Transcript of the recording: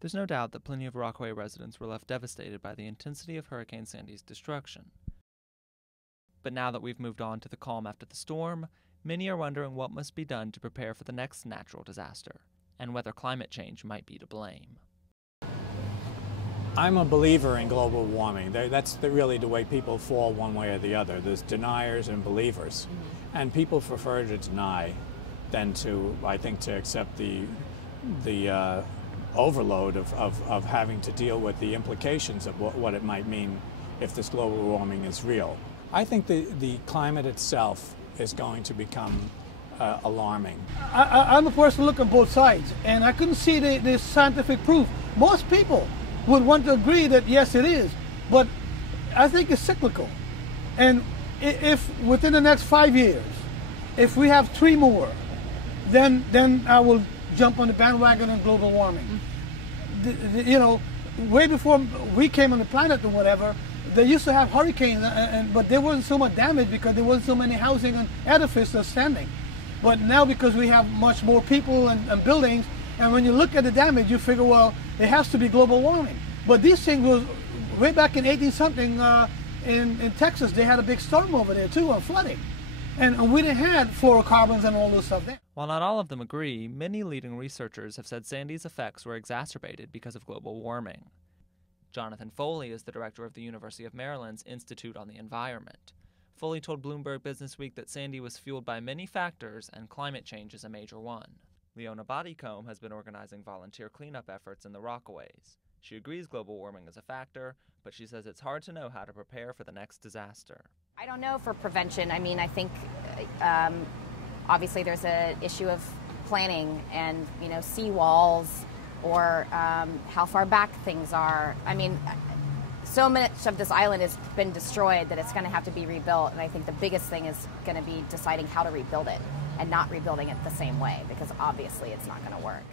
There's no doubt that plenty of Rockaway residents were left devastated by the intensity of Hurricane Sandy's destruction. But now that we've moved on to the calm after the storm, many are wondering what must be done to prepare for the next natural disaster, and whether climate change might be to blame. I'm a believer in global warming. That's really the way people fall one way or the other. There's deniers and believers. And people prefer to deny than to, I think, to accept the overload of having to deal with the implications of what it might mean if this global warming is real. I think the climate itself is going to become alarming. I'm a person looking at both sides, and I couldn't see the scientific proof. Most people would want to agree that yes, it is, but I think it's cyclical. And if within the next 5 years, if we have 3 more, then I will jump on the bandwagon on global warming. You know, way before we came on the planet or whatever, they used to have hurricanes, but there wasn't so much damage because there wasn't so many housing and edifices standing. But now, because we have much more people and buildings, and when you look at the damage, you figure, well, it has to be global warming. But these things was way back in 80-something in Texas. They had a big storm over there too, on flooding, and we didn't have fluorocarbons and all this stuff there. While not all of them agree, many leading researchers have said Sandy's effects were exacerbated because of global warming. Jonathan Foley is the director of the University of Maryland's Institute on the Environment. Foley told Bloomberg Businessweek that Sandy was fueled by many factors and climate change is a major one. Leona Bodycomb has been organizing volunteer cleanup efforts in the Rockaways. She agrees global warming is a factor, but she says it's hard to know how to prepare for the next disaster. I don't know for prevention. I mean, I think obviously there's an issue of planning and, you know, seawalls or how far back things are. I mean, so much of this island has been destroyed that it's going to have to be rebuilt, and I think the biggest thing is going to be deciding how to rebuild it and not rebuilding it the same way, because obviously it's not going to work.